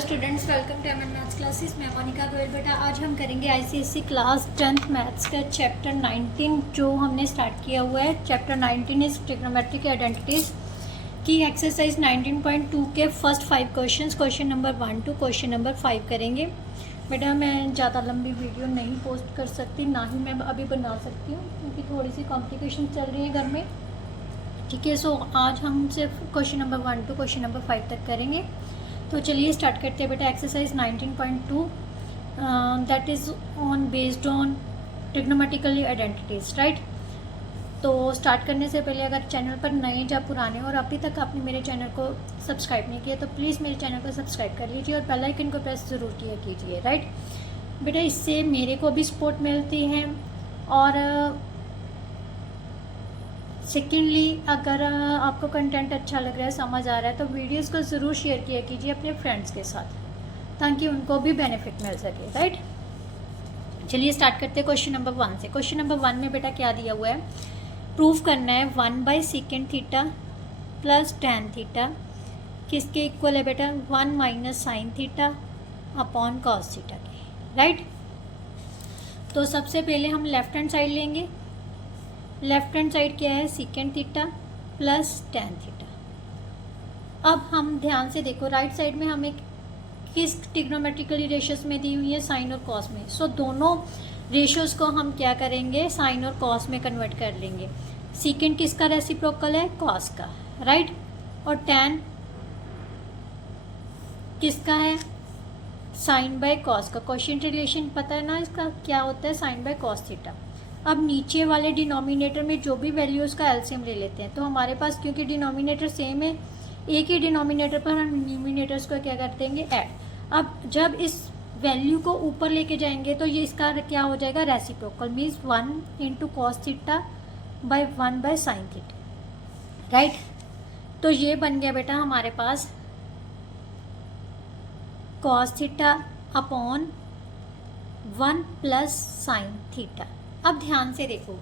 Students, welcome to MN maths classes. मैं मोनिका गोयल। बेटा आज हम करेंगे आईसीएसई क्लास 10th मैथ्स का चैप्टर 19 जो हमने स्टार्ट किया हुआ है। चैप्टर 19 इज ट्रिग्नोमेट्रिक आइडेंटिटीज की एक्सरसाइज 19.2 के first 5 questions, question number 1 to question number 5 करेंगे। बेटा मैं ज़्यादा लंबी वीडियो नहीं पोस्ट कर सकती, ना ही मैं अभी बना सकती हूँ क्योंकि थोड़ी सी कॉम्प्लिकेशन चल रही है घर में। ठीक है, सो आज हम सिर्फ question number 1 to question number 5 तक करेंगे। तो चलिए स्टार्ट करते हैं बेटा। Exercise 19.2 that is on based on trigonometrically identities, right. तो स्टार्ट करने से पहले अगर चैनल पर नए या पुराने और अभी तक आपने मेरे चैनल को सब्सक्राइब नहीं किया तो प्लीज़ मेरे चैनल को सब्सक्राइब कर लीजिए और बेल आइकन को प्रेस ज़रूर किया कीजिए, राइट। बेटा इससे मेरे को भी सपोर्ट मिलती है और सेकेंडली अगर आपको कंटेंट अच्छा लग रहा है, समझ आ रहा है, तो वीडियोस को ज़रूर शेयर किया कीजिए अपने फ्रेंड्स के साथ ताकि उनको भी बेनिफिट मिल सके, राइट। चलिए स्टार्ट करते हैं क्वेश्चन नंबर 1 से। क्वेश्चन नंबर 1 में बेटा क्या दिया हुआ है, प्रूव करना है 1/sec theta plus tan theta किसके इक्वल है बेटा, 1 - sin theta upon cos theta के, राइट। तो सबसे पहले हम लेफ्ट हैंड साइड लेंगे। लेफ्ट हैंड साइड क्या है, second theta plus tan theta. अब हम ध्यान से देखो, राइट साइड में हमें किस ट्रिग्नोमेट्रिकली रेशियोज में दी हुई है, साइन और कॉस में। सो दोनों रेशियोज को हम क्या करेंगे, साइन और कॉस में कन्वर्ट कर लेंगे। सेकेंड किसका रेसिप्रोकल है, कॉस का, राइट। और tan किसका है, साइन बाय कॉस का। क्वोशिएंट रिलेशन पता है ना इसका क्या होता है, साइन बाय कॉस थीटा। अब नीचे वाले डिनोमिनेटर में जो भी वैल्यू उसका एलसीएम ले लेते हैं। तो हमारे पास क्योंकि डिनोमिनेटर सेम है, एक ही डिनोमिनेटर पर हम न्यूमिनेटर्स को क्या कर देंगे, ऐड। अब जब इस वैल्यू को ऊपर लेके जाएंगे तो ये इसका क्या हो जाएगा, reciprocal, means 1 × cos theta by 1/sin theta, right. तो ये बन गया बेटा हमारे पास cos theta upon 1 + sin theta. अब ध्यान से देखो,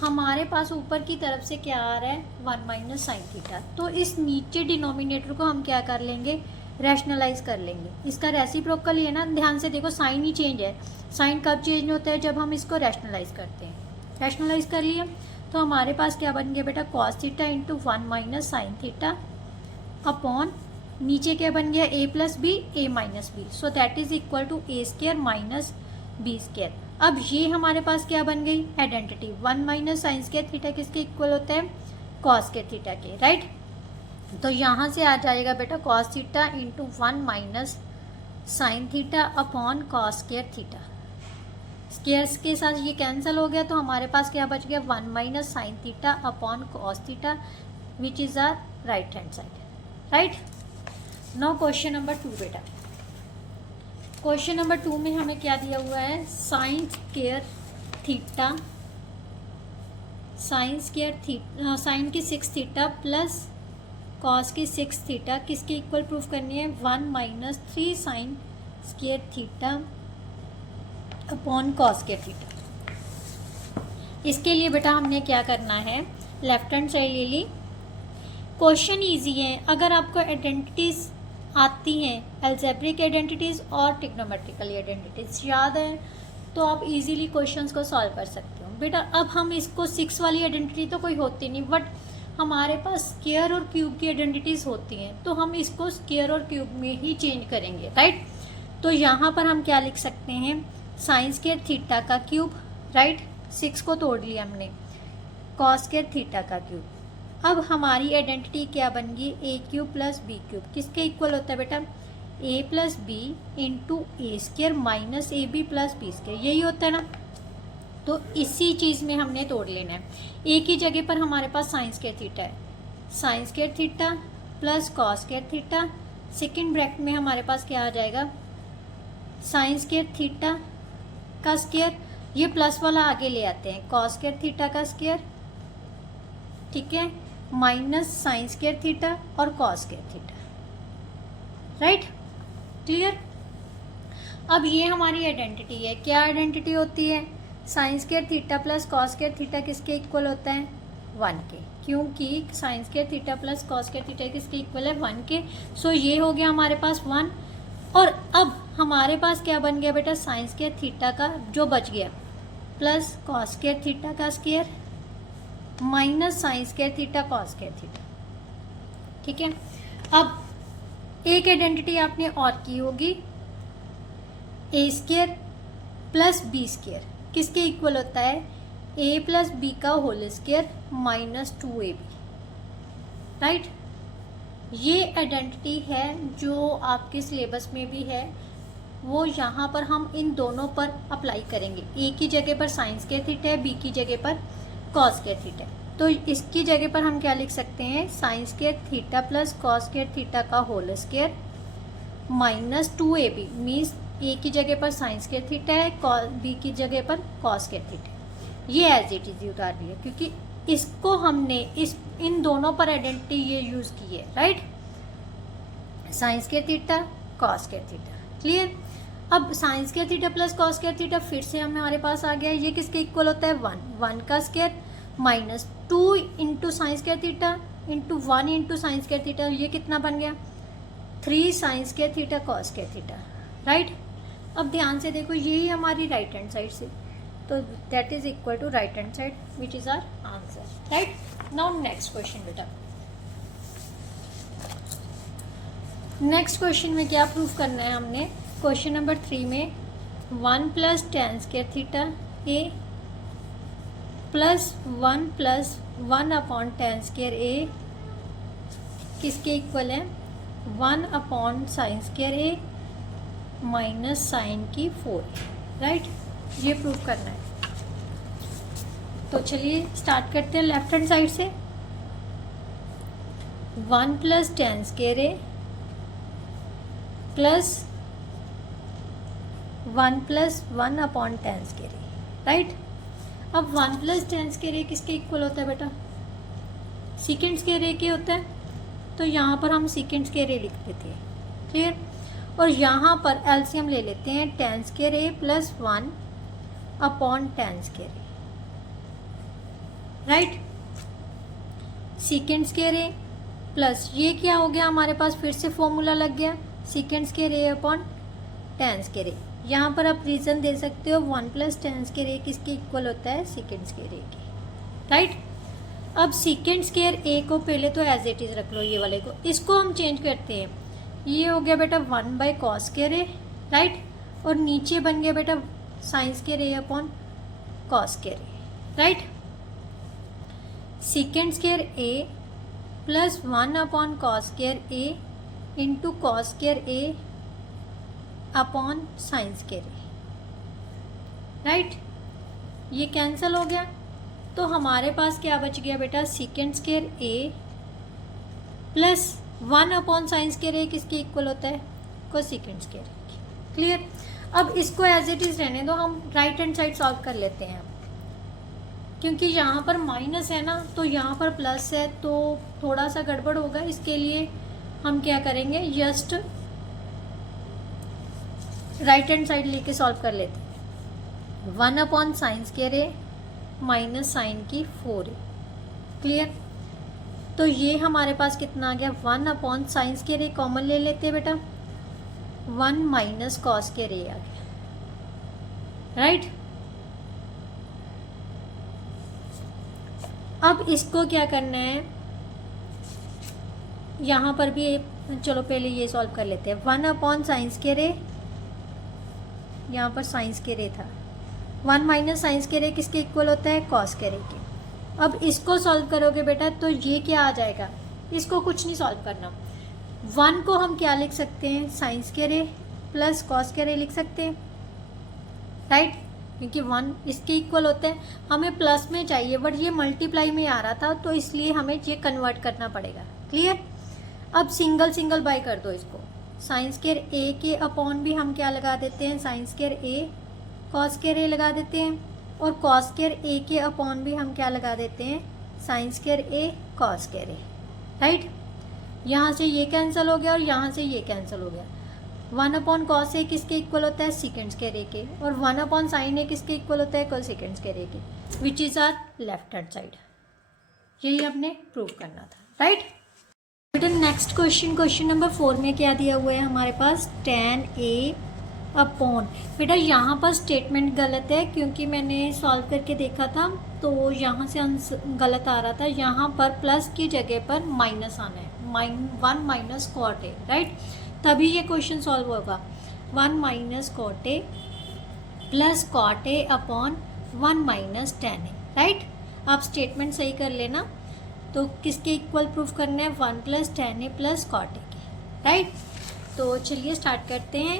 हमारे पास ऊपर की तरफ से क्या आ रहा है, 1 - sin थीटा। तो इस नीचे डिनोमिनेटर को हम क्या कर लेंगे, रैशनलाइज कर लेंगे। इसका रेसिप्रोकल ही है ना, ध्यान से देखो साइन ही चेंज है। साइन कब चेंज होता है, जब हम इसको रैशनलाइज करते हैं। रैशनलाइज कर लिया तो हमारे पास क्या बन गया बेटा, cos theta × 1 - sin theta upon नीचे क्या बन गया, a + b a - b। So that is equal to a² - b²। अब ये हमारे पास क्या बन गई, आइडेंटिटी। 1 - sin² थीटा किसके इक्वल होता है, cos² थीटा के, राइट। तो यहाँ से आ जाएगा बेटा cos theta × 1 - sin theta upon cos² theta. Squares के साथ ये कैंसिल हो गया तो हमारे पास क्या बच गया, 1 - sin theta upon cos theta which is our right hand side, right. Now question number 2 बेटा। क्वेश्चन नंबर 2 में हमें क्या दिया हुआ है, साइन की 6 थीटा प्लस कॉस की 6 थीटा किसके इक्वल प्रूफ करनी है, 1 - 3 sin² theta upon cos² theta. इसके लिए बेटा हमने क्या करना है, लेफ्ट हैंड साइड ले ली। क्वेश्चन ईजी है, अगर आपको आइडेंटिटीज आती हैं, अलजेब्रिक आइडेंटिटीज़ और ट्रिग्नोमेट्रिकल आइडेंटिटीज़ याद है तो आप इजीली क्वेश्चंस को सॉल्व कर सकते हो। बेटा अब हम इसको 6 वाली आइडेंटिटी तो कोई होती नहीं, बट हमारे पास स्क्वायर और क्यूब की आइडेंटिटीज़ होती हैं, तो हम इसको स्क्वायर और क्यूब में ही चेंज करेंगे, राइट। तो यहाँ पर हम क्या लिख सकते हैं, sin² थीटा का क्यूब, राइट। 6 को तोड़ लिया हमने, cos² थीटा का क्यूब। अब हमारी आइडेंटिटी क्या बन गई, a³ + b³ किसके इक्वल होता है बेटा, a + b × a² - ab + b², यही होता है ना। तो इसी चीज़ में हमने तोड़ लेना है। एक ही जगह पर हमारे पास sin² थीटा है, sin² theta plus cos² theta, second bracket में हमारे पास क्या आ जाएगा, sin² थीटा का स्क्वायर, ये प्लस वाला आगे ले आते हैं, cos² थीटा का स्क्वायर, ठीक है, माइनस sin² थीटा और cos² थीटा, राइट, क्लियर। अब ये हमारी आइडेंटिटी है, क्या आइडेंटिटी होती है, sin² theta plus cos² theta किसके इक्वल होता है, 1 के, क्योंकि sin² theta plus cos² theta किसके इक्वल है, 1 के। सो ये हो गया हमारे पास 1 और अब हमारे पास क्या बन गया बेटा, साइन स्क्वायर थीटा का जो बच गया प्लस कॉस स्क्वायर थीटा का square minus sine square theta cos square theta. ठीक है, अब एक आइडेंटिटी आपने और की होगी, A square plus B square किसके इक्वल होता है, ए प्लस बी का whole square minus 2ab, right. ये आइडेंटिटी है जो आपके सिलेबस में भी है, वो यहाँ पर हम इन दोनों पर अप्लाई करेंगे। ए की जगह पर साइन स्क्वायर थीटा है, बी की जगह पर कॉस स्क्वायर थीटा है, तो इसकी जगह पर हम क्या लिख सकते हैं, sine square theta plus cos square theta का whole square minus 2ab, means A की जगह पर साइन स्क्वायर थीटा है, बी की जगह पर कॉस स्क्वायर थीटा है। ये एज इट इज उतार दिया क्योंकि इसको हमने इन दोनों पर आइडेंटिटी ये यूज़ की है, right. Sine square theta cos square theta, clear. अब sine square theta plus cos square theta फिर से हमारे पास आ गया, ये किसके इक्वल होता है, 1 का square minus 2 into sine square theta into 1 into sine square theta, ये कितना बन गया, 3 sign square theta cos square theta, right. अब ध्यान से देखो, यही हमारी राइट हैंड साइड से, तो that is equal to right hand side which is our answer, right. Now next question बेटा, नेक्स्ट क्वेश्चन में क्या प्रूफ करना है हमने, क्वेश्चन नंबर 3 में 1 प्लस टेन स्क्वायर थीटा ए प्लस 1 अपॉन टेन स्क्वायर ए किसके इक्वल है, 1 upon sine square A minus sign की 4, राइट। ये प्रूफ करना है, तो चलिए स्टार्ट करते हैं लेफ्ट हैंड साइड से। 1 plus ten square A plus 1 upon ten square A, right. अब 1 प्लस टेन स्क्वायर ए किसके इक्वल होता है बेटा, सीकेंड स्क्वायर ए के होता है, तो यहाँ पर हम सीकेंड स्क्वायर ए लिख देते हैं, क्लियर। और यहाँ पर एलसीएम ले लेते हैं, ten square A plus 1 upon ten square A, right. Secant square A plus ये क्या हो गया हमारे पास, फिर से फॉर्मूला लग गया, सीकेंड स्क्वायर ए अपॉन टेन स्क्वायर ए। यहाँ पर आप रीज़न दे सकते हो 1 प्लस टेन स्क्वायर ए किसके इक्वल होता है, सीकेंड स्क्वायर ए के, राइट। अब सीकेंड स्क्वायर ए को पहले तो एज इट इज़ रख लो, ये वाले को, इसको हम चेंज करते हैं, ये हो गया बेटा 1 by cos square A, right. और नीचे बन गया बेटा sine square A upon cos square A, right. Secant square A plus 1 upon cos square A into cos square A upon sine square A, right. ये कैंसिल हो गया, तो हमारे पास क्या बच गया बेटा, secant square A plus 1 upon sine square ए किसके इक्वल होता है, कोसेकेंड स्क्वायर ए, क्लियर। अब इसको एज इट इज़ रहने दो, हम राइट हैंड साइड सॉल्व कर लेते हैं, क्योंकि यहाँ पर माइनस है ना, तो यहाँ पर प्लस है, तो थोड़ा सा गड़बड़ होगा, इसके लिए हम क्या करेंगे, जस्ट राइट हैंड साइड लेके सॉल्व कर लेते हैं। 1 upon sine square A minus sign की 4 ए, क्लियर। तो ये हमारे पास कितना आ गया, 1 अपॉन साइन स्क्वायर ए कॉमन ले लेते हैं बेटा, 1 माइनस कॉस स्क्वायर ए आ गया, राइट। अब इसको क्या करना है, यहाँ पर भी चलो पहले ये सॉल्व कर लेते हैं। 1 अपॉन साइन स्क्वायर ए, यहाँ पर साइन स्क्वायर ए था, 1 माइनस साइन स्क्वायर ए किसके इक्वल होता है, कॉस स्क्वायर ए के। अब इसको सॉल्व करोगे बेटा तो ये क्या आ जाएगा, इसको कुछ नहीं सॉल्व करना, 1 को हम क्या लिख सकते हैं, sine square A plus cos square ए लिख सकते हैं, राइट, क्योंकि 1 इसके इक्वल होते हैं। हमें प्लस में चाहिए बट ये मल्टीप्लाई में आ रहा था, तो इसलिए हमें ये कन्वर्ट करना पड़ेगा, क्लियर। अब सिंगल सिंगल बाय कर दो इसको, साइन स्क्वायर ए के अपॉन भी हम क्या लगा देते हैं, साइन स्क्वायर ए कॉस स्क्वायर ए लगा देते हैं, और कॉस स्क्वायर ए के अपॉन भी हम क्या लगा देते हैं, साइन स्क्वायर ए कॉस स्क्वायर ए, राइट। यहाँ से ये कैंसिल हो गया और यहाँ से ये कैंसिल हो गया। 1 अपॉन कॉस ए किसके इक्वल होता है, सेकेंड स्क्वायर ए के, और 1 अपॉन साइन ए किसके इक्वल होता है, कोसेकेंड स्क्वायर ए के, which is our left hand side. यही आपने प्रूव करना था, राइट। बेटा नेक्स्ट क्वेश्चन नंबर 4 में क्या दिया हुआ है हमारे पास, tan a अपॉन, बेटा यहाँ पर स्टेटमेंट गलत है क्योंकि मैंने सॉल्व करके देखा था तो यहाँ से आंसर गलत आ रहा था। यहाँ पर प्लस की जगह पर माइनस आना है, 1 माइनस कॉट ए, राइट, तभी ये क्वेश्चन सॉल्व होगा। 1 minus cot A plus cot A upon 1 minus tan A, right. आप स्टेटमेंट सही कर लेना। तो किसके इक्वल प्रूफ करना है, 1 plus tan A plus cot A के, राइट। तो चलिए स्टार्ट करते हैं।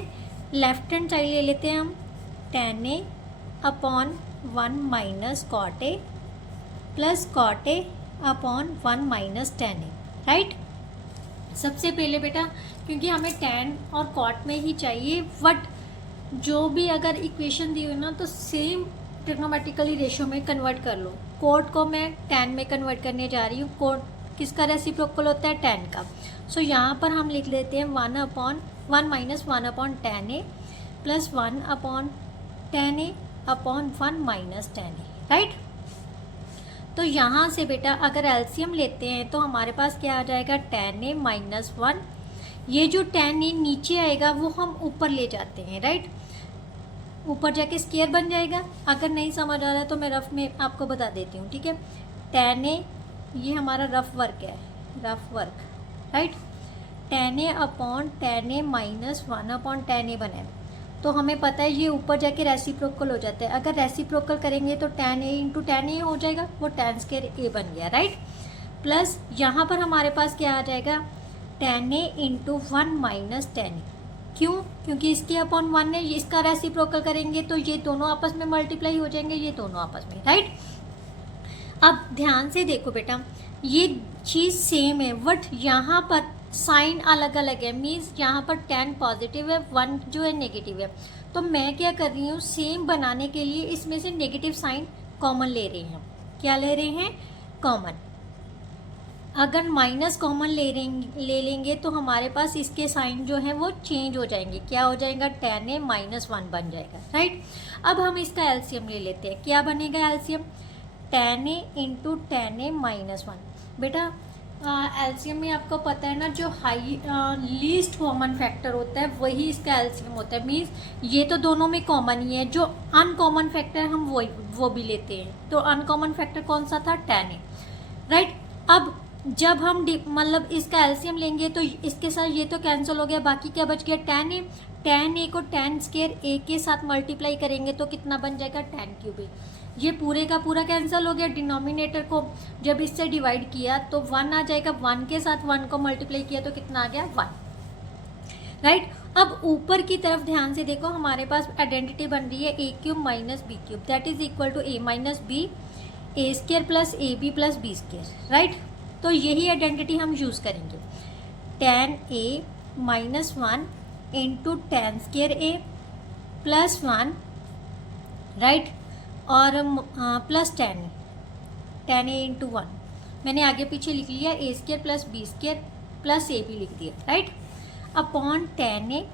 लेफ्ट हैंड साइड ले लेते हैं हम, tan A upon 1 minus cot A plus cot A upon 1 minus tan A, right. सबसे पहले बेटा क्योंकि हमें tan और कॉट में ही चाहिए, बट जो भी अगर इक्वेशन दी हुई ना तो सेम ट्रिग्नोमेट्रिकली रेशियो में कन्वर्ट कर लो। कोट को मैं tan में कन्वर्ट करने जा रही हूँ। कोट किसका रेसिप्रोकल होता है, tan का। सो यहाँ पर हम लिख लेते हैं 1 minus 1 upon tan A plus 1 upon tan A upon 1 minus tan A, right. तो यहाँ से बेटा अगर एलसीएम लेते हैं तो हमारे पास क्या आ जाएगा, tan ए माइनस 1। ये जो tan ए नीचे आएगा वो हम ऊपर ले जाते हैं, राइट, ऊपर जाके स्क्वायर बन जाएगा। अगर नहीं समझ आ रहा है तो मैं रफ में आपको बता देती हूँ, ठीक है। tan ए ये हमारा रफ वर्क है, rough work, right. tan A upon tan A minus 1 upon tan ए बना है तो हमें पता है ये ऊपर जाके रेसिप्रोकल हो जाता है। अगर रेसिप्रोकल करेंगे तो tan ए इंटू tan ए हो जाएगा, वो tan स्क्वायर ए बन गया, राइट। प्लस यहाँ पर हमारे पास क्या आ जाएगा, tan A into 1 minus tan ए। क्यों, क्योंकि इसके अपॉन 1 है, इसका रेसिप्रोकल करेंगे तो ये दोनों आपस में मल्टीप्लाई हो जाएंगे, ये दोनों आपस में, राइट। अब ध्यान से देखो बेटा, ये चीज़ सेम है बट यहाँ पर साइन अलग अलग है। मीन्स यहाँ पर tan पॉजिटिव है, 1 जो है नेगेटिव है। तो मैं क्या कर रही हूँ, सेम बनाने के लिए इसमें से नेगेटिव साइन कॉमन ले रही हैं। क्या ले रहे हैं, कॉमन। अगर माइनस कॉमन ले लेंगे तो हमारे पास इसके साइन जो है वो चेंज हो जाएंगे। क्या हो जाएगा, tan ए माइनस 1 बन जाएगा, राइट। अब हम इसका एलसीएम ले लेते हैं। क्या बनेगा LCM, tan A into tan A minus 1। बेटा एलसीएम में आपको पता है ना, जो हाई लीस्ट कॉमन फैक्टर होता है वही इसका एलसीएम होता है। मीन्स ये तो दोनों में कॉमन ही है, जो अनकॉमन फैक्टर हम वो भी लेते हैं। तो अनकॉमन फैक्टर कौन सा था, tan ए, राइट। अब जब हम मतलब इसका एलसीएम लेंगे तो इसके साथ ये तो कैंसिल हो गया, बाकी क्या बच गया, tan ए। tan ए को tan स्क्वायर ए के साथ मल्टीप्लाई करेंगे तो कितना बन जाएगा, tan क्यूब ए। ये पूरे का पूरा कैंसिल हो गया। डिनोमिनेटर को जब इससे डिवाइड किया तो 1 आ जाएगा, 1 के साथ 1 को मल्टीप्लाई किया तो कितना आ गया, 1, राइट। अब ऊपर की तरफ ध्यान से देखो, हमारे पास आइडेंटिटी बन रही है A cube minus B cube, that is equal to A minus B, A square plus A B plus B square, right. तो यही आइडेंटिटी हम यूज़ करेंगे, tan A minus 1 into tan square A plus 1, right, और plus tan A into 1। मैंने आगे पीछे लिख लिया, A square plus B square plus A B लिख दिया, right, upon tan A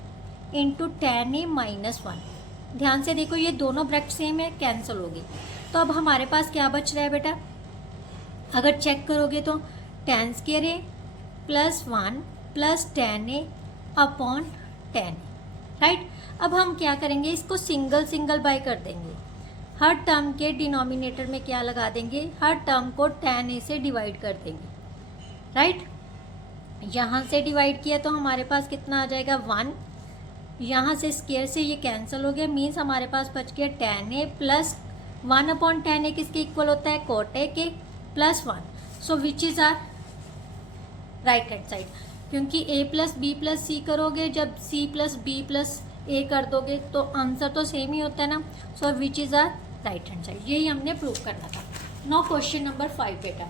into tan A minus 1। ध्यान से देखो ये दोनों ब्रैकेट सेम है, कैंसिल हो गई। तो अब हमारे पास क्या बच रहा है बेटा, अगर चेक करोगे तो tan square A plus 1 plus tan A upon tan A, right. अब हम क्या करेंगे, इसको सिंगल सिंगल बाय कर देंगे। हर टर्म के डिनोमिनेटर में क्या लगा देंगे, हर टर्म को tan ए से डिवाइड कर देंगे, राइट। यहाँ से डिवाइड किया तो हमारे पास कितना आ जाएगा, 1। यहाँ से स्क्वायर से ये कैंसिल हो गया, मीन्स हमारे पास बच गया tan A plus 1 upon tan A किसके इक्वल होता है, cot ए के plus 1। So which is our right hand side, क्योंकि a plus B plus C करोगे, जब c plus B plus A कर दोगे तो आंसर तो सेम ही होता है ना। So which is our right hand side, यही हमने प्रूव करना था। नाउ क्वेश्चन नंबर 5 बेटा,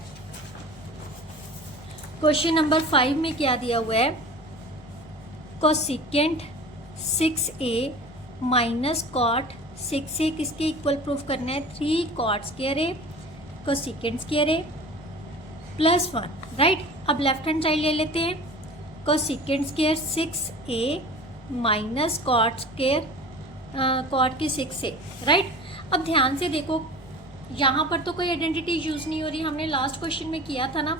क्वेश्चन नंबर 5 में क्या दिया हुआ है, cosecant 6a minus cot 6a किसके इक्वल प्रूफ करना है, 3 cot square A cosecant square A plus 1, right. अब लेफ्ट हैंड साइड ले लेते हैं, cosecant square 6a minus cot square cot की 6a, राइट। अब ध्यान से देखो, यहाँ पर तो कोई आइडेंटिटी यूज़ नहीं हो रही, हमने लास्ट क्वेश्चन में किया था ना।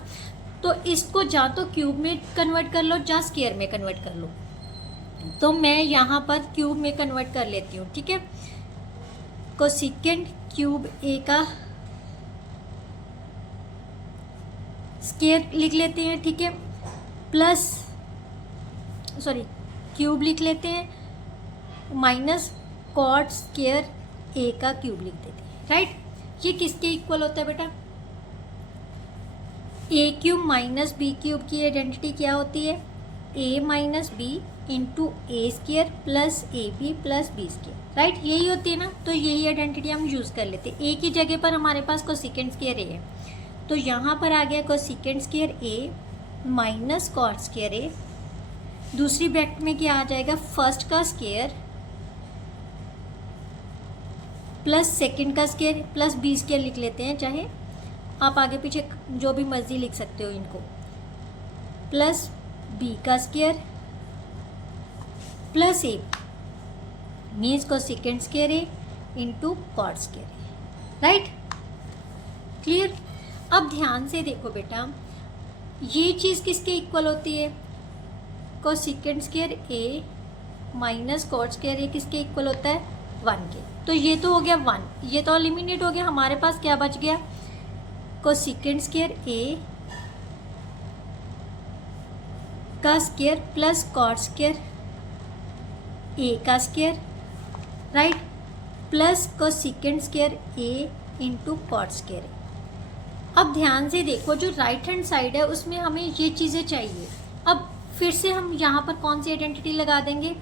तो इसको जा तो क्यूब में कन्वर्ट कर लो या स्क्वायर में कन्वर्ट कर लो। तो मैं यहाँ पर क्यूब में कन्वर्ट कर लेती हूँ, ठीक है। कोसेकेंट क्यूब ए का स्क्वायर लिख लेते हैं, ठीक है, प्लस क्यूब लिख लेते हैं, माइनस कॉट स्क्वायर ए का क्यूब लिख देते हैं, राइट। ये किसके इक्वल होता है बेटा? A cube minus B cube की आइडेंटिटी क्या होती है? A minus B into A square plus A B plus B square, right, यही होती है ना। तो यही आइडेंटिटी हम यूज़ कर लेते हैं। ए की जगह पर हमारे पास कोसेकेंट स्क्वायर ए है, तो यहाँ पर आ गया cosecant square A minus cot square ए। दूसरी ब्रैकेट में क्या आ जाएगा? फर्स्ट का स्क्वायर प्लस सेकंड का स्क्वायर प्लस बी स्क्वायर लिख लेते हैं, चाहे आप आगे पीछे जो भी मर्जी लिख सकते हो इनको, प्लस बी का square plus A means cosecant square A into cot square A, right, clear. अब ध्यान से देखो बेटा, ये चीज़ किसके इक्वल होती है? Cosecant square A minus cot square ए किसके इक्वल होता है? 1 के। तो ये तो हो गया 1, ये तो एलिमिनेट हो गया। हमारे पास क्या बच गया? कोसेकेंट स्क्वायर ए का square plus cot square A का square, right, plus cosecant square A into cot square. अब ध्यान से देखो, जो राइट हैंड साइड है उसमें हमें ये चीज़ें चाहिए। अब फिर से हम यहाँ पर कौन सी आइडेंटिटी लगा देंगे?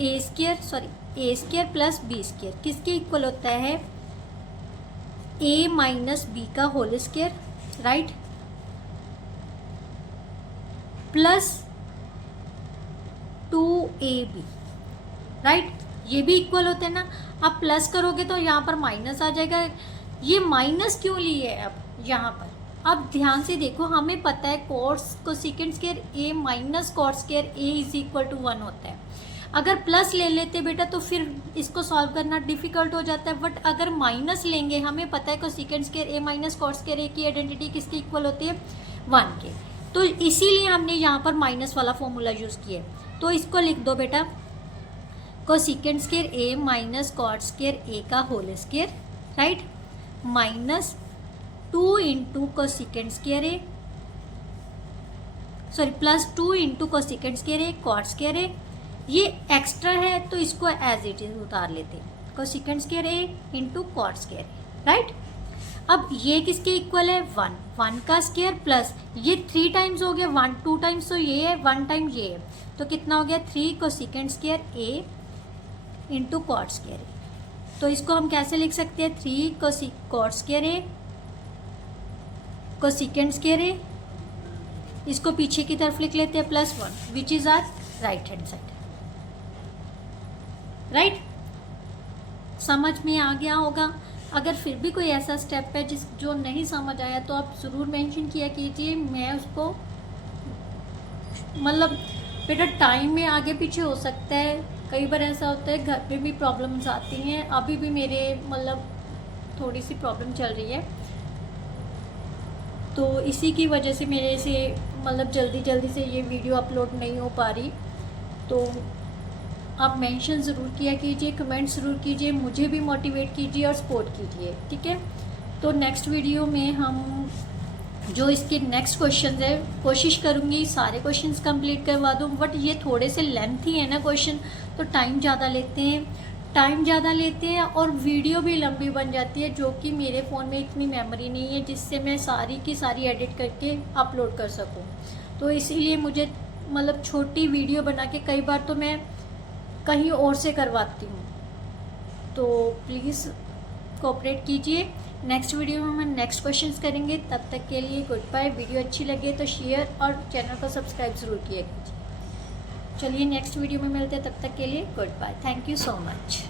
A square plus B square किसके इक्वल होता है? ए माइनस बी का whole square, right, plus 2ab, right, ये भी इक्वल होते हैं ना। अब प्लस करोगे तो यहाँ पर माइनस आ जाएगा। ये माइनस क्यों लिए है अब यहाँ पर? अब ध्यान से देखो, हमें पता है cosecant square A minus cot square A is equal to 1 होता है। अगर प्लस ले लेते बेटा तो फिर इसको सॉल्व करना डिफिकल्ट हो जाता है, बट अगर माइनस लेंगे, हमें पता है cosecant square A minus cot square ए की आइडेंटिटी किसकी इक्वल होती है? 1 के। तो इसीलिए हमने यहाँ पर माइनस वाला फॉर्मूला यूज़ किया। तो इसको लिख दो बेटा, cosecant square A minus cot square A का whole square, right, minus 2 into cosecant square A plus 2 into cosecant square A cot square A. ये एक्स्ट्रा है तो इसको एज इट इज उतार लेते हैं, cosecant square A into cot square A, right. अब ये किसके इक्वल है? 1 का स्क्वायर प्लस ये 3 टाइम्स हो गया, 1 2 टाइम्स तो ये है, 1 टाइम ये है, तो कितना हो गया? 3 cosecant square A into cot square A. तो इसको हम कैसे लिख सकते हैं? 3 cot square A cosecant square A, इसको पीछे की तरफ लिख लेते हैं plus 1 which is our right hand side, right. समझ में आ गया होगा। अगर फिर भी कोई ऐसा स्टेप है जो नहीं समझ आया तो आप ज़रूर मेंशन किया कीजिए, मैं उसको मतलब बेटा टाइम में आगे पीछे हो सकता है, कई बार ऐसा होता है घर पे भी प्रॉब्लम्स आती हैं। अभी भी मेरे मतलब थोड़ी सी प्रॉब्लम चल रही है, तो इसी की वजह से मेरे से मतलब जल्दी से ये वीडियो अपलोड नहीं हो पा रही। तो आप मेंशन ज़रूर किया कीजिए, कमेंट ज़रूर कीजिए, मुझे भी मोटिवेट कीजिए और सपोर्ट कीजिए, ठीक है। तो नेक्स्ट वीडियो में हम जो इसके नेक्स्ट क्वेश्चन है, कोशिश करूँगी सारे क्वेश्चंस कंप्लीट करवा दूँ, बट ये थोड़े से लेंथी है ना क्वेश्चन, तो टाइम ज़्यादा लेते हैं और वीडियो भी लंबी बन जाती है, जो कि मेरे फ़ोन में इतनी मेमोरी नहीं है जिससे मैं सारी की सारी एडिट करके अपलोड कर सकूं। तो इसीलिए मुझे मतलब छोटी वीडियो बना के कई बार तो मैं कहीं और से करवाती हूँ। तो प्लीज़ कोऑपरेट कीजिए। नेक्स्ट वीडियो में हम नेक्स्ट क्वेश्चंस करेंगे। तब तक के लिए गुड बाय। वीडियो अच्छी लगे तो शेयर और चैनल को सब्सक्राइब ज़रूर किया कीजिए। चलिए नेक्स्ट वीडियो में मिलते हैं, तब तक के लिए goodbye. Thank you so much.